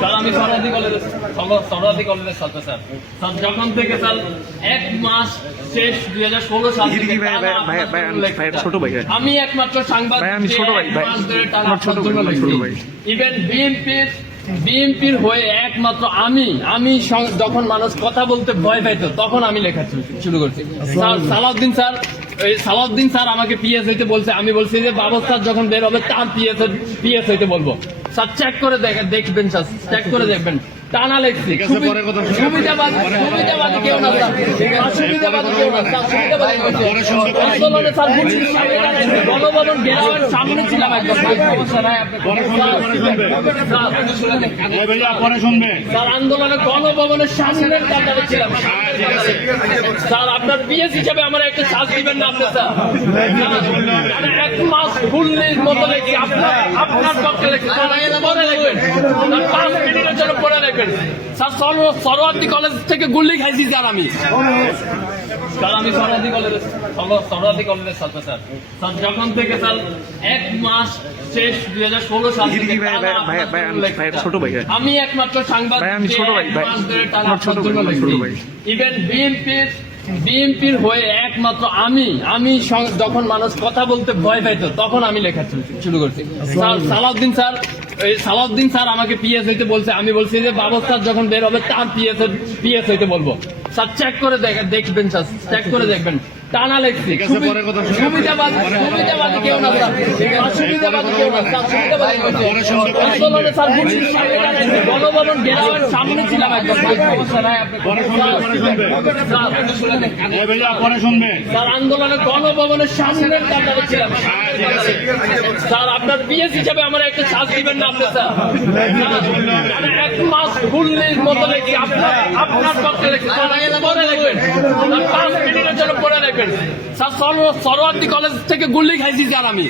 Sir আমি সরোয়ার্দী কলেজের ছাত্র স্যার। স্যার যখন থেকে স্যার 1 মাস শেষ 2016 সাল থেকে ছোট ভাই আমি একমাত্র সাংবাদিক আমি ছোট ভাই ইভেন বিএনপির হয়ে একমাত্র আমি যখন মানুষ কথা বলতে ভয় পাইতো তখন আমি লেখা শুরু করছি। স্যার সালাউদ্দিন স্যার আমাকে পিএস হইতে বলছে, আমি বলছি যে ব্যবস্থা যখন বের হবে তার পিএস হইতে বলবো। স্যার চেক করে দেখবেন, স্যার চেক করে দেখবেন, টানা লেখছি। সুবিধাবাদী কেউ না স্যার, সুবিধাবাদী কেউ না স্যার, আন্দোলনে স্যার গণভবন ঘেরাওয়ের সামনে ছিলাম একদম। স্যার আন্দোলনে গণভবনের সামনের কাতারে ছিলাম। স্যার আপনার পিএস হিসাবে আমার একটা চার্জ দিবেন না আপনি স্যার? 1 মাস ফুললির মতো লেখি আপনার পক্ষে লেখি, পরে লিখবেন 5 মিনিটের জন্য পরে লিখবেন। স্যার সরোয়ার্দী কলেজ থেকে গুল্লি খাইছি স্যার আমি। স্যার আমি সরোয়ার্দী কলেজের ছাত্র স্যার। স্যার যখন থেকে স্যার 1 মাস শেষ 2016 সাল থেকে ছোট ভাই আমি একমাত্র সাংবাদিক ইভেন বিএনপির হয়ে একমাত্র আমি যখন মানুষ কথা বলতে ভয় পাইতো তখন আমি লেখা শুরু করছি। স্যার সালাউদ্দিন স্যার আমাকে পিএস হইতে বলছে, আমি বলছি যে ব্যবস্থা যখন বের হবে তার পিএস হইতে বলবো। স্যার চেক করে দেখবেন, স্যার চেক করে দেখবেন, টানা লেখছি। সুবিধাবাদী কেউ না স্যার, সুবিধাবাদী কেউ না স্যার, আন্দোলনে স্যার গণভবন ঘেরাওয়ের সামনে ছিলাম একদম। স্যার আন্দোলনে গণভবনের সামনের কাতারে ছিলাম। স্যার আপনার পিএস হিসাবে আমার একটা চার্জ দিবেন না আপনি স্যার? 1 মাস ফুললির মতো লেখি আপনার পক্ষে লেখি, পরে লিখবেন 5 মিনিটের জন্য পরে লিখবেন। স্যার সরোয়ার্দী কলেজ থেকে গুল্লি খাইছি স্যার আমি।